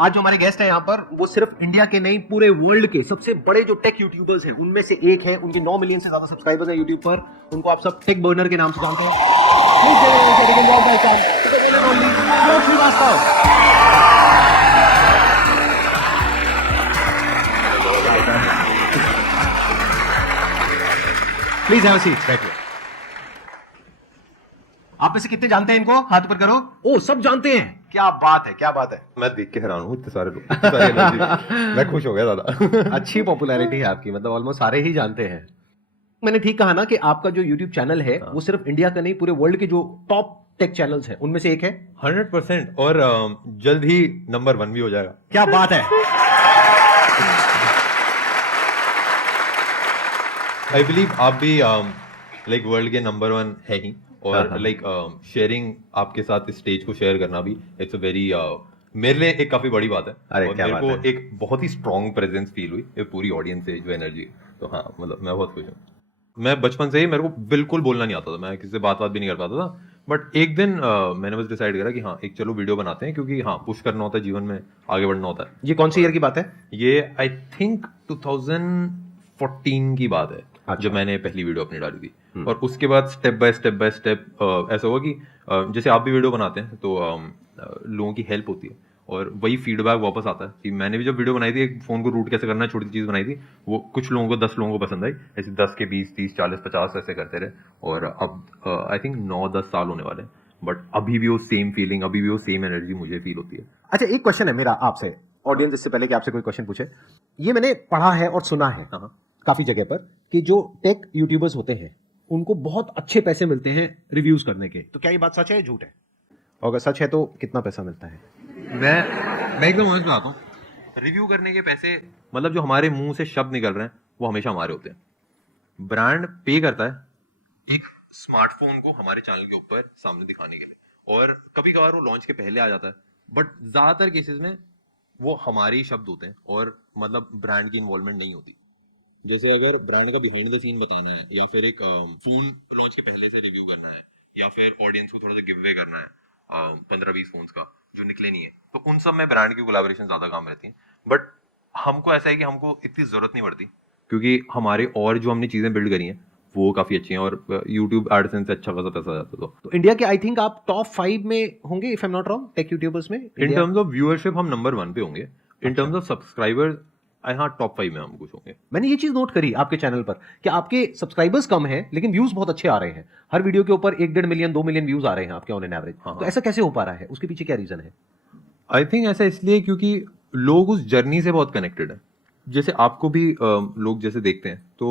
आज जो हमारे गेस्ट हैं यहाँ पर वो सिर्फ इंडिया के नहीं पूरे वर्ल्ड के सबसे बड़े जो टेक यूट्यूबर्स हैं उनमें से एक है। उनके 9 मिलियन से ज्यादा सब्सक्राइबर्स हैं यूट्यूब पर। उनको आप सब टेक बर्नर के नाम से जानते हैं। प्लीज हैव अ सीट, बैठिए। आप में से कितने जानते हैं इनको? हाथ ऊपर करो। ओ, सब जानते हैं। क्या बात है, क्या बात है। मैं देख के हैरान हूँ, इतने सारे लोग, इतनी सारी energy। मैं खुश हो गया ज्यादा। अच्छी पॉपुलैरिटी है आपकी, मतलब ऑलमोस्ट सारे ही जानते हैं। मैंने ठीक कहा ना कि आपका जो YouTube चैनल है वो सिर्फ इंडिया का नहीं पूरे वर्ल्ड के जो टॉप टेक चैनल्स हैं उनमें से एक है। 100% और जल्द ही नंबर 1 भी हो जाएगा। क्या बात है। आई बिलीव आप भी लाइक वर्ल्ड के नंबर 1 है ही, और लाइक शेयरिंग आपके साथ स्टेज को शेयर करना भी इट्स अ वेरी मेरे लिए एक काफी बड़ी बात है। अरे और क्या मेरे बात को है। एक बहुत ही स्ट्रॉन्ग प्रेजेंस फील हुई ये पूरी ऑडियंस से, जो एनर्जी। तो हाँ, मतलब मैं बहुत खुश हूँ। मैं बचपन से ही, मेरे को बिल्कुल बोलना नहीं आता था, मैं किसी से बात भी नहीं कर पाता था। बट एक दिन मैंने बस डिसाइड करा कि हाँ, एक चलो वीडियो बनाते हैं, क्योंकि हाँ, पुश करना होता है जीवन में, आगे बढ़ना होता है। ये कौन सी ईयर की बात है? ये आई थिंक 2014 की बात है। अच्छा। जब मैंने पहली वीडियो अपनी डाली थी। और उसके बाद स्टेप बाय स्टेप ऐसा हुआ कि जैसे आप भी वीडियो बनाते हैं तो लोगों की हेल्प होती है और वही फीडबैक वापस आता है कि मैंने भी जब वीडियो बनाई थी, एक फोन को रूट कैसे करना है, छोटी चीज बनाई थी, वो कुछ लोगों को 10 लोगों को पसंद आई। ऐसे 10 के 20 30 40 50 ऐसे करते रहे, और अब आई थिंक 9-10 साल होने वाले हैं। बट अभी भी वो सेम फीलिंग, अभी भी वो सेम एनर्जी मुझे फील होती है। अच्छा, एक क्वेश्चन है मेरा आपसे, ऑडियंस, इससे पहले कि आपसे कोई क्वेश्चन पूछे। ये मैंने पढ़ा है और सुना है काफी जगह पर कि जो टेक यूट्यूबर्स होते हैं उनको बहुत अच्छे पैसे मिलते हैं रिव्यूज करने के। तो क्या ये बात सच है या झूठ है? और अगर सच है तो कितना पैसा मिलता है? मैं एकदम समझ में आता हूँ। रिव्यू करने के पैसे, मतलब जो हमारे मुंह से शब्द निकल रहे हैं वो हमेशा हमारे होते हैं। ब्रांड पे करता है एक स्मार्टफोन को हमारे चैनल के ऊपर सामने दिखाने के लिए, और कभी कभार वो लॉन्च के पहले आ जाता है, बट ज्यादातर केसेस में वो हमारे ही शब्द होते हैं और मतलब ब्रांड की इन्वॉल्वमेंट नहीं होती। जैसे अगर ब्रांड का बिहाइंड द सीन बताना है, या फिर एक फोन लॉन्च के पहले से रिव्यू करना है, या फिर ऑडियंस को थोड़ा सा गिव अवे करना है 15-20 फोन्स का जो निकले नहीं है, तो उन सब में ब्रांड की कोलैबोरेशन ज्यादा काम रहती है। बट हमको ऐसा है कि हमको इतनी जरूरत नहीं पड़ती, क्योंकि हमारे और जो हमने चीजें बिल्ड करी हैं वो काफी अच्छी हैं, और यूट्यूब एडसेंस से अच्छा खासा पैसा जाता है। तो इंडिया के आई थिंक आप टॉप 5 में होंगे, if I am not wrong, tech YouTubers में। इन टर्म्स ऑफ व्यूअरशिप हम नंबर 1 पे होंगे। इन टर्म्स ऑफ सब्सक्राइबर्स हाँ, टॉप 5 में हम कुछ होंगे। मैंने ये चीज नोट करी आपके चैनल पर कि आपके सब्सक्राइबर्स कम हैं लेकिन व्यूज बहुत अच्छे आ रहे हैं। हर वीडियो के ऊपर 1-1.5 मिलियन 2 मिलियन व्यूज आ रहे हैं आपके ऑन एन एवरेज। तो ऐसा कैसे हो पा रहा है? उसके पीछे क्या रीजन है? आई थिंक ऐसा इसलिए क्योंकि लोग उस जर्नी से बहुत कनेक्टेड है। जैसे आपको भी लोग जैसे देखते हैं तो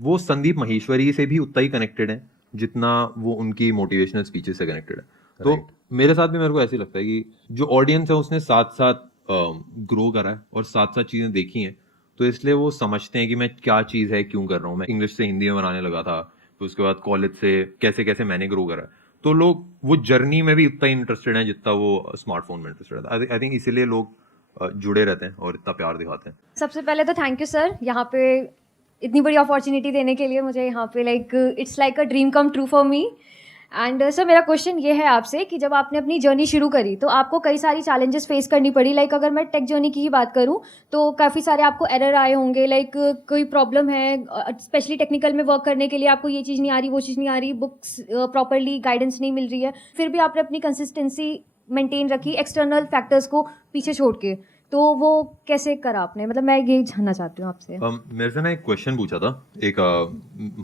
वो संदीप माहेश्वरी से भी उतना ही कनेक्टेड है जितना वो उनकी मोटिवेशनल स्पीचेस से कनेक्टेड है। तो मेरे साथ भी मेरे को ऐसे लगता है कि जो ऑडियंस है उसने साथ साथ ग्रो करा है और साथ साथ चीजें देखी हैं, तो इसलिए वो समझते हैं कि मैं क्या चीज है, क्यों कर रहा हूँ। मैं इंग्लिश से हिंदी में बनाने लगा था, फिर उसके बाद कॉलेज से कैसे कैसे मैंने ग्रो करा, तो लोग वो जर्नी में भी उतना ही इंटरेस्टेड है जितना वो स्मार्टफोन में इंटरेस्टेड है। आई थिंक इसीलिए लोग जुड़े रहते हैं और इतना प्यार दिखाते हैं। सबसे पहले तो थैंक यू सर, यहाँ पे इतनी बड़ी अपॉर्चुनिटी देने के लिए मुझे। यहाँ पे like it's like a dream come true for me. And sir, मेरा क्वेश्चन ये है आपसे कि जब आपने अपनी जर्नी शुरू करी तो आपको कई सारी चैलेंजेस फेस करनी पड़ी। लाइक अगर मैं टेक जर्नी की ही बात करूं तो काफ़ी सारे आपको एरर आए होंगे। लाइक कोई प्रॉब्लम है, स्पेशली टेक्निकल में वर्क करने के लिए आपको ये चीज़ नहीं आ रही, वो चीज़ नहीं आ रही, बुक्स प्रॉपरली गाइडेंस नहीं मिल रही है, फिर भी आपने अपनी कंसिस्टेंसी मेंटेन रखी एक्सटर्नल फैक्टर्स को पीछे छोड़ के। तो वो कैसे करा आपने? मतलब मैं ये जानना चाहती हूँ आपसे। मेरे से ना एक क्वेश्चन पूछा था एक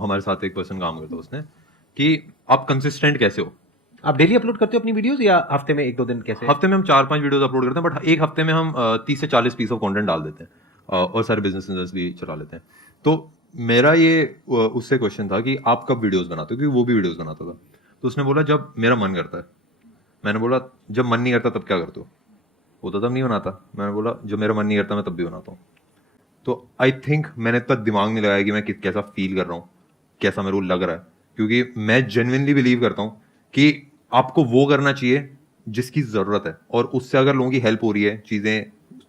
हमारे साथ एक पर्सन काम करता है, उसने कि आप कंसिस्टेंट कैसे हो? आप डेली अपलोड करते हो अपनी वीडियोस या हफ्ते में 1-2 दिन? कैसे? हफ्ते में हम 4-5 वीडियोस अपलोड करते हैं, बट एक हफ्ते में हम 30 से 40 पीस ऑफ कंटेंट डाल देते हैं, और सारे बिजनेस भी चला लेते हैं। तो मेरा ये उससे क्वेश्चन था कि आप कब वीडियोस बनाते हो, क्योंकि वो भी वीडियोस बनाता था। तो उसने बोला जब मेरा मन करता है। मैंने बोला जब मन नहीं करता तब क्या करते हो? वो तो तब नहीं बनाता। मैंने बोला जब मेरा मन नहीं करता मैं तब भी बनाता हूँ। तो आई थिंक मैंने इतना दिमाग नहीं लगाया कि मैं कैसा फील कर रहा हूँ, कैसा मेरे को लग रहा है, क्योंकि मैं जेन्युइनली बिलीव करता हूँ कि आपको वो करना चाहिए जिसकी जरूरत है, और उससे अगर लोगों की हेल्प हो रही है, चीजें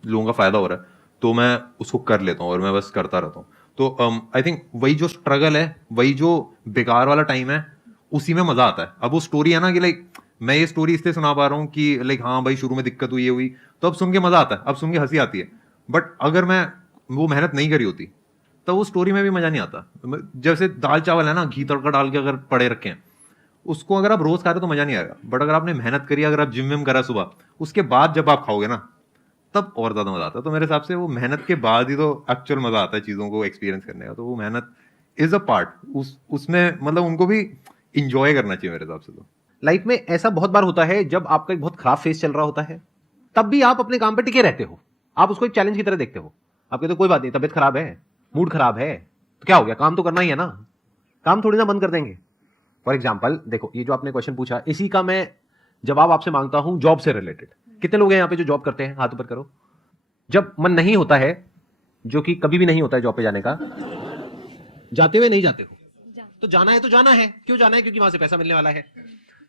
लोगों का फायदा हो रहा है, तो मैं उसको कर लेता हूँ और मैं बस करता रहता हूँ। तो आई थिंक वही जो स्ट्रगल है, वही जो बेकार वाला टाइम है, उसी में मजा आता है। अब वो स्टोरी है ना कि लाइक मैं ये स्टोरी इसलिए सुना पा रहा हूँ कि लाइक हाँ भाई शुरू में दिक्कत हुई, ये हुई, तो अब सुन के मजा आता है, अब सुन के हंसी आती है। बट अगर मैं वो मेहनत नहीं करी होती तो वो स्टोरी में भी मजा नहीं आता। जैसे दाल चावल है ना, घी तड़का डाल के अगर पड़े रखे हैं, उसको अगर आप रोज खा रहे हो तो मजा नहीं आएगा। बट अगर आपने मेहनत करी, अगर आप जिम विम करा सुबह, उसके बाद जब आप खाओगे ना, तब और ज्यादा मजा आता है। तो मेरे हिसाब से वो मेहनत के बाद ही तो एक्चुअल मजा आता है चीजों को एक्सपीरियंस करने का। तो वो मेहनत इज अ पार्ट, उसमें मतलब उनको भी इंजॉय करना चाहिए मेरे हिसाब से। तो लाइफ में ऐसा बहुत बार होता है जब आपका एक बहुत खराब फेस चल रहा होता है, तब भी आप अपने काम पे टिके रहते हो, आप उसको एक चैलेंज की तरह देखते हो। आप कहते हो कोई बात नहीं, तबीयत खराब है, मूड खराब है, तो क्या हो गया, काम तो करना ही है ना, काम थोड़ी ना बंद कर देंगे। फॉर एग्जाम्पल देखो, ये जो आपने क्वेश्चन पूछा, इसी का मैं जवाब आपसे मांगता हूं जॉब से रिलेटेड। कितने लोग हैं यहाँ पे जो जॉब करते हैं, हाथ ऊपर करो। जब मन नहीं होता है, जो कि कभी भी नहीं होता है जॉब पे जाने का, जाते हुए नहीं जाते हो? तो जाना है तो जाना है। क्यों जाना है? क्योंकि वहां से पैसा मिलने वाला है।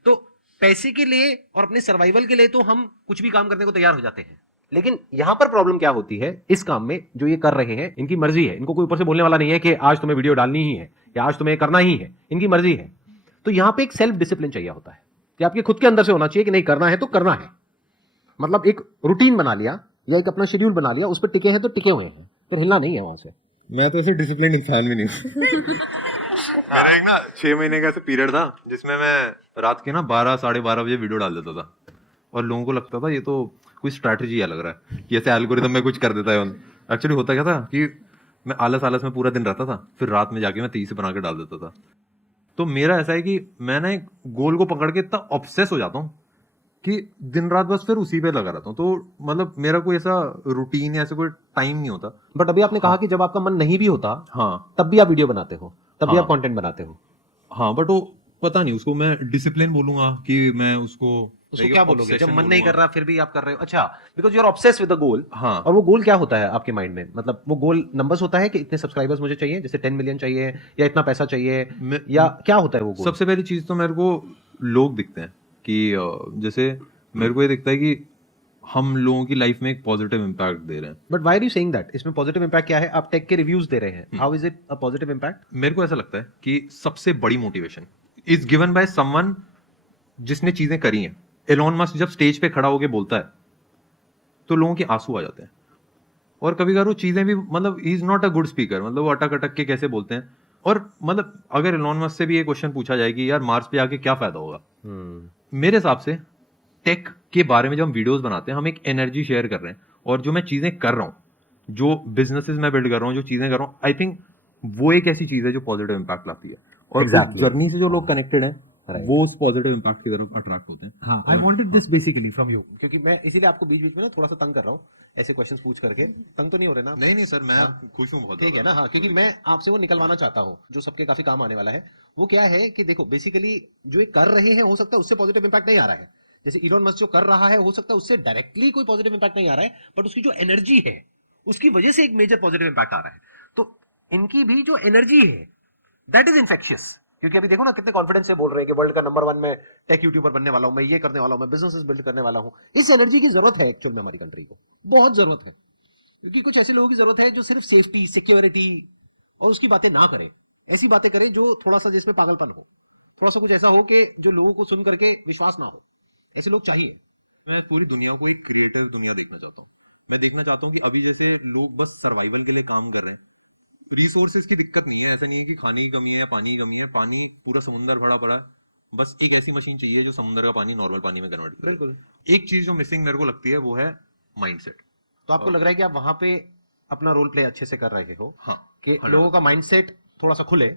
तो पैसे के लिए और अपने सर्वाइवल के लिए तो हम कुछ भी काम करने को तैयार हो जाते हैं। लेकिन यहां पर प्रॉब्लम क्या होती है, इस काम में जो ये कर रहे हैं, इनकी मर्जी है, इनको कोई ऊपर से बोलने वाला नहीं है कि आज तुम्हें वीडियो डालनी ही है या आज तुम्हें करना ही है, इनकी मर्जी है। तो यहां पे एक सेल्फ डिसिप्लिन चाहिए होता है कि आपके खुद के अंदर से होना चाहिए कि नहीं, करना है तो करना है। मतलब एक रूटीन बना लिया या एक अपना शेड्यूल बना लिया, उस पर टिके हैं तो टिके हुए हैं, फिर हिलना नहीं है वहां से। मैं तो ऐसे डिसिप्लिन इंसान भी नहीं हूँ। मेरा एक ना 6 महीने का ऐसा पीरियड था जिसमें मैं रात के ना 12 साढ़े 12 बजे वीडियो डाल देता था, और लोगों को लगता था ये तो कोई स्ट्रैटेजी है लग रहा है कि ऐसे एल्गोरिदम में कुछ कर देता है। एक्चुअली होता क्या था कि मैं आलस आलस में पूरा दिन रहता था, फिर रात में जाके मैं 30 से बना के डाल देता था। तो मेरा ऐसा है कि मैं ना एक गोल को पकड़ के इतना ऑब्सेस हो जाता हूँ कि दिन रात बस फिर उसी पे लगा रहता हूँ। तो मतलब मेरा कोई ऐसा रूटीन या ऐसा कोई टाइम नहीं होता। बट अभी आपने कहा कि जब आपका मन नहीं भी होता, हाँ तब भी आप वीडियो बनाते हो, तब भी हाँ। आप कंटेंट बनाते हो। हाँ, बट वो पता नहीं, उसको मैं डिसिप्लिन बोलूंगा कि मैं उसको क्या बोलोगे जब obsession मन नहीं कर बोलूंगा। रहा फिर भी आप कर रहे हो? अच्छा, because you are obsessed with the goal. हाँ। और वो गोल क्या होता है आपके माइंड में? मतलब वो गोल नंबर्स होता है कि इतने सब्सक्राइबर्स मुझे चाहिए, जैसे 10 मिलियन चाहिए या इतना पैसा चाहिए, या क्या होता है वो गोल? सबसे पहली चीज तो मेरे को लोग दिखते हैं कि जैसे मेरे को ये दिखता है कि हम लोगों की लाइफ में एक पॉजिटिव इम्पैक्ट दे रहे हैं। But why are you saying that? इसमें पॉजिटिव इंपैक्ट क्या है? आप टेक के रिव्यूज दे रहे हैं, how is it a positive impact? मेरे को ऐसा लगता है कि सबसे बड़ी motivation is given by someone जिसने चीजें करी हैं। एलोन मस्क जब स्टेज पे खड़ा होकर बोलता है तो लोगों के आंसू आ जाते हैं, और कभी कभी वो चीजें भी मतलब he is not a good speaker, मतलब वो अटक अटक के कैसे बोलते हैं। और मतलब अगर एलोन मस्क से भी ये क्वेश्चन पूछा जाए कि यार मार्स पे आके क्या फायदा होगा, मेरे हिसाब से टेक के बारे में जब हम वीडियोस बनाते हैं, हम एक एनर्जी शेयर कर रहे हैं। और जो मैं चीजें कर रहा हूँ, जो बिजनेसेस मैं बिल्ड कर रहा हूँ, जो चीजें कर रहा हूँ, आई थिंक वो एक ऐसी चीज है जो पॉजिटिव इम्पैक्ट लाती है। और Exactly. जर्नी से जो लोग कनेक्टेड हैं Right. वो उस पॉजिटिव इम्पैक्ट की तरफ अट्रैक्ट होते हैं। हाँ, I wanted this basically from you. क्योंकि मैं इसीलिए आपको बीच बीच में ना थोड़ा सा तंग कर रहा हूँ, ऐसे क्वेश्चंस पूछ करके। तंग तो नहीं हो रहे ना आप? नहीं सर, मैं खुश हूँ बहुत। ठीक है ना? हाँ, क्योंकि मैं आपसे वो निकलवाना चाहता हूँ जो सबके काफी काम आने वाला है। वो क्या है कि देखो, बेसिकली जो ये कर रहे हैं, हो सकता है उससे पॉजिटिव इंपैक्ट नहीं आ रहा है। जैसे इलोन मस्क जो कर रहा है, हो सकता है उससे डायरेक्टली कोई पॉजिटिव इंपैक्ट नहीं आ रहा है, बट उसकी जो एनर्जी है, उसकी वजह से एक मेजर पॉजिटिव इंपैक्ट आ रहा है। तो इनकी भी जो एनर्जी है, दैट इज इन्फेक्शियस। क्योंकि अभी देखो ना, कितने कॉन्फिडेंस से बोल रहे हैं कि वर्ल्ड का नंबर 1 मैं टेक यूट्यूबर बनने वाला हूं, मैं ये करने वाला हूं, मैं बिजनेसेस बिल्ड करने वाला हूं। इस एनर्जी की जरूरत है एक्चुअल में हमारी कंट्री को, बहुत जरूरत है। क्योंकि कुछ ऐसे लोगों की जरूरत है जो सिर्फ सेफ्टी, सिक्योरिटी और उसकी बातें ना करें, ऐसी बातें करें जो थोड़ा सा जिसमें पागलपन हो, थोड़ा सा कुछ ऐसा हो कि जो लोगों को सुन करके विश्वास ना हो। ऐसे लोग चाहिए। मैं पूरी दुनिया को एक क्रिएटिव दुनिया देखना चाहता हूँ। मैं देखना चाहता हूँ कि अभी जैसे लोग बस सर्वाइवल के लिए काम कर रहे हैं, रिसोर्सेज की दिक्कत नहीं है। ऐसा नहीं है कि खाने की कमी है या पानी की कमी है, पानी पूरा समुंदर भरा पड़ा है, बस एक ऐसी मशीन चाहिए जो समुंदर का पानी नॉर्मल पानी में कन्वर्ट करे। बिल्कुल। एक चीज जो मिसिंग मेरे को लगती है वो है माइंडसेट। तो आपको लग रहा है कि आप वहां पे अपना रोल प्ले अच्छे से कर रहे हो हाँ, कि 100%। लोगों का माइंडसेट थोड़ा सा खुले,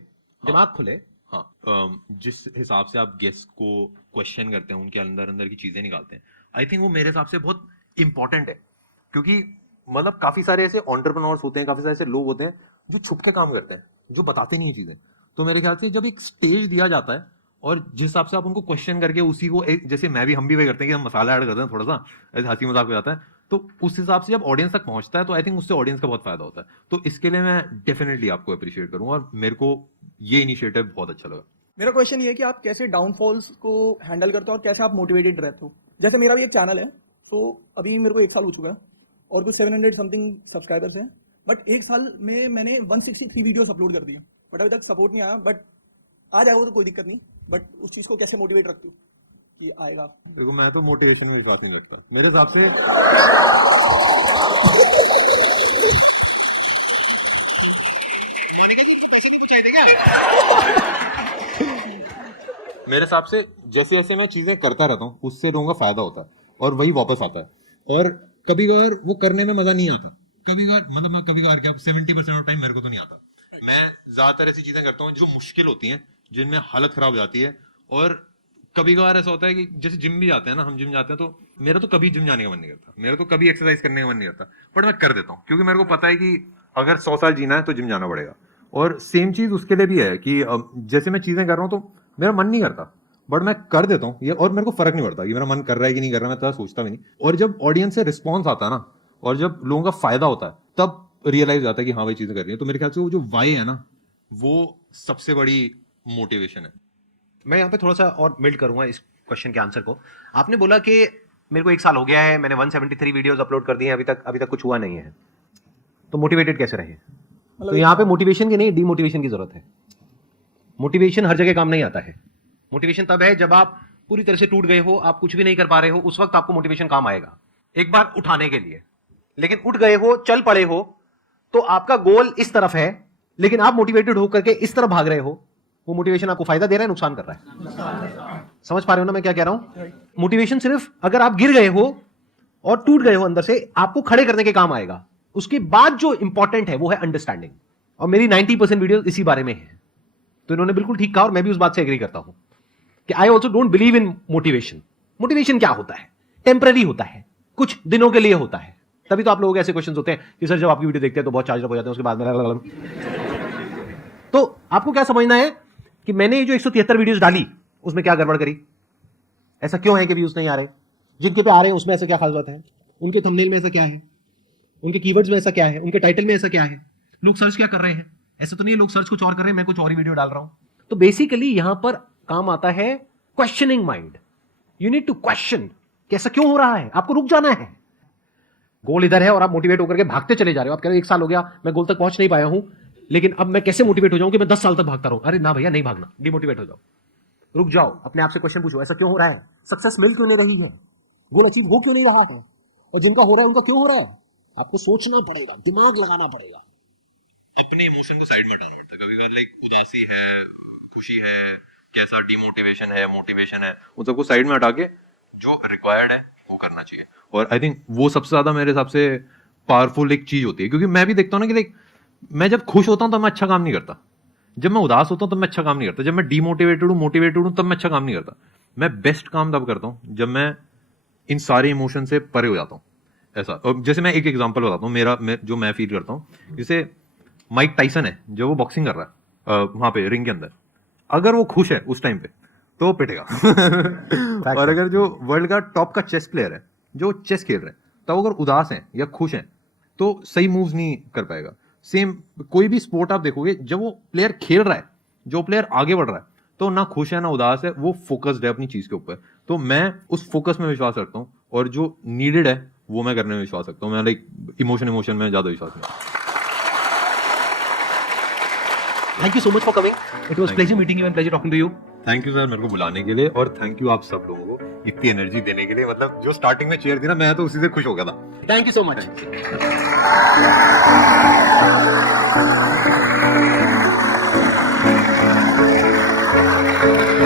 दिमाग खुले। हाँ, जिस हिसाब से आप गेस्ट को क्वेश्चन करते हैं, उनके अंदर अंदर की चीजें निकालते हैं, आई थिंक वो मेरे हिसाब से बहुत इंपॉर्टेंट है। क्योंकि मतलब काफी सारे ऐसे एंटरप्रेन्योर्स होते हैं, काफी सारे ऐसे लोग होते हैं जो छुप के काम करते हैं, जो बताते नहीं है चीजें। तो मेरे ख्याल से जब एक स्टेज दिया जाता है और जिस हिसाब से आप उनको क्वेश्चन करके उसी को एक, जैसे मैं भी, हम भी वही करते हैं कि हम मसाला ऐड करते हैं थोड़ा सा, ऐसे हंसी मजाक हो जाता है, तो उस हिसाब से जब ऑडियंस तक पहुंचता है तो आई थिंक उससे ऑडियंस का बहुत फायदा होता है। तो इसके लिए मैं डेफिनेटली आपको अप्रिशिएट करूंगा, और मेरे को ये इनिशिएटिव बहुत अच्छा लगा। मेरा क्वेश्चन ये है कि आप कैसे डाउनफॉल्स को हैंडल करते हो और कैसे आप मोटिवेटेड रहते हो। जैसे मेरा भी एक चैनल है, तो अभी मेरे को 1 साल हो चुका है और कुछ 700 समथिंग सब्सक्राइबर्स हैं, बट 1 साल में मैंने 163 वीडियोस अपलोड कर दिए, बट अभी तक सपोर्ट नहीं आया। बट आ जाएगा तो कोई दिक्कत नहीं, बट उस चीज़ को कैसे मोटिवेट रखते हो? कि आएगा? देखो मैं तो मोटिवेशन में विश्वास नहीं रखता मेरे हिसाब से। मेरे हिसाब से जैसे जैसे मैं चीजें करता रहता हूँ उससे लोगों का फायदा होता है और वही वापस आता है। और कभी कभार वो करने में मजा नहीं आता, कभी कभार मतलब मैं कभी कभार क्या 70% ऑफ टाइम मेरे को तो नहीं आता। मैं ज्यादातर ऐसी चीजें करता हूँ जो मुश्किल होती हैं, जिनमें हालत खराब हो जाती है। और कभी कभार ऐसा होता है कि जैसे जिम भी जाते हैं ना, हम जिम जाते हैं तो मेरा तो कभी जिम जाने का मन नहीं करता, मेरा तो कभी एक्सरसाइज करने का मन नहीं करता, बट मैं कर देता हूँ क्योंकि मेरे को पता है कि अगर 100 साल जीना है तो जिम जाना पड़ेगा। और सेम चीज उसके लिए भी है कि जैसे मैं चीजें कर रहा हूँ तो मेरा मन नहीं करता बट मैं कर देता हूँ ये, और मेरे को फर्क नहीं पड़ता कि मेरा मन कर रहा है कि नहीं कर रहा, मैं तो सोचता भी नहीं। और जब ऑडियंस से रिस्पॉन्स आता है ना और जब लोगों का फायदा होता है तब रियलाइज होता है कि हाँ भाई चीजें कर रही है। तो मेरे ख्याल से वो जो वाई है ना वो सबसे बड़ी मोटिवेशन है। मैं यहाँ पे थोड़ा सा और बिल्ड करूंगा इस क्वेश्चन के आंसर को। आपने बोला कि मेरे को 1 साल हो गया है, मैंने 173 वीडियोस अपलोड कर दिए हैं, अभी तक कुछ हुआ नहीं है, तो मोटिवेटेड कैसे रहे? तो यहाँ पे मोटिवेशन की नहीं, डीमोटिवेशन की जरूरत है। मोटिवेशन हर जगह काम नहीं आता है। मोटिवेशन तब है जब आप पूरी तरह से टूट गए हो, आप कुछ भी नहीं कर पा रहे हो, उस वक्त आपको मोटिवेशन काम आएगा एक बार उठाने के लिए। लेकिन उठ गए हो, चल पड़े हो, तो आपका गोल इस तरफ है लेकिन आप मोटिवेटेड होकर के इस तरफ भाग रहे हो, वो मोटिवेशन आपको फायदा दे रहा है, नुकसान कर रहा है? समझ पा रहे हो ना मैं क्या कह रहा हूं? मोटिवेशन सिर्फ अगर आप गिर गए हो और टूट गए हो अंदर से, आपको खड़े करने के काम आएगा। उसके बाद जो इंपॉर्टेंट है वो है अंडरस्टैंडिंग। और मेरी 90% वीडियो इसी बारे में है। तो इन्होंने बिल्कुल ठीक कहा और मैं भी उस बात से एग्री करता हूं कि I also don't believe in motivation. Motivation क्या होता है? टेम्पररी होता है, कुछ दिनों के लिए होता है। तभी तो आप लोगों के ऐसे क्वेश्चन होते हैं कि सर जब आपकी वीडियो देखते हैं तो बहुत चार्ज अप हो जाते हैं, उसके बाद में तो आपको क्या समझना है कि मैंने ये जो 173 वीडियोस डाली उसमें क्या गड़बड़ करी? ऐसा क्यों है कि व्यूज नहीं आ रहे? जिनके पे आ रहे हैं उसमें ऐसा क्या खास बात है? उनके थंबनेल में ऐसा क्या है? उनके कीवर्ड्स में ऐसा क्या है? उनके टाइटल में ऐसा क्या है? लोग सर्च क्या कर रहे हैं? ऐसा तो नहीं है लोग सर्च कुछ और कर रहे हैं, मैं कुछ और ही वीडियो डाल रहा हूं। तो बेसिकली यहां पर काम आता है questioning mind. You need to question कि ऐसा क्यों हो रहा है, आपको रुक जाना है। गोल इधर है और आप मोटिवेट होकर के भागते चले जा रहे हो। आप कह रहे हो 1 साल हो गया मैं गोल तक पहुंच नहीं पाया हूं, लेकिन अब मैं कैसे मोटिवेट हो जाऊं कि मैं 10 साल तक भागता रहूं? अरे ना भैया, नहीं भागना, डिमोटिवेट हो जाओ, रुक जाओ, अपने आप से क्वेश्चन पूछो, ऐसा क्यों हो रहा है? सक्सेस मिल क्यों नहीं रही है? गोल अचीव हो क्यों नहीं रहा है? और जिनका हो रहा है उनका क्यों हो रहा है? आपको सोचना पड़ेगा, दिमाग लगाना पड़ेगा। अपने इमोशन को साइड में हटाना पड़ता है। कभी कभार लाइक उदासी है, खुशी है, कैसा डिमोटिवेशन है, मोटिवेशन है, उन सबको साइड में हटा के जो रिक्वायर्ड है वो करना चाहिए। और आई थिंक वो सबसे ज्यादा मेरे हिसाब से पावरफुल एक चीज होती है। क्योंकि मैं भी देखता हूँ ना कि लाइक मैं जब खुश होता हूँ तब मैं अच्छा काम नहीं करता, जब मैं उदास होता हूँ तब मैं अच्छा काम नहीं करता, जब मैं डिमोटिवेटेड हूँ, मोटिवेटेड हूँ, तब मैं अच्छा काम नहीं करता। मैं बेस्ट काम तब करता हूँ जब मैं इन सारे इमोशन से परे हो जाता हूँ। ऐसा, और जैसे मैं एक एग्जांपल बताता हूँ जो मैं फील करता हूँ। जैसे माइक टाइसन है, जो वो बॉक्सिंग कर रहा है वहां पे रिंग के अंदर, अगर वो खुश है उस टाइम पे तो वो पिटेगा और अगर जो वर्ल्ड का टॉप का चेस प्लेयर है, जो चेस खेल रहे हैं, तब अगर उदास हैं या खुश हैं तो सही मूव्स नहीं कर पाएगा। सेम कोई भी स्पोर्ट आप देखोगे, जब वो प्लेयर खेल रहा है, जो प्लेयर आगे बढ़ रहा है, तो ना खुश है ना उदास है, वो फोकस्ड है अपनी चीज के ऊपर। तो मैं उस फोकस में विश्वास रखता हूँ और जो नीडेड है वो मैं करने में विश्वास रखता हूँ। मैं लाइक इमोशन में ज्यादा विश्वास नहीं। Thank you so much for coming, it was pleasure meeting you and pleasure talking to you. Thank you sir मेरे को बुलाने के लिए, और थैंक यू आप सब लोगों को इतनी एनर्जी देने के लिए। मतलब जो स्टार्टिंग में चेयर थी ना, मैं तो उसी से खुश हो गया था। Thank you so much.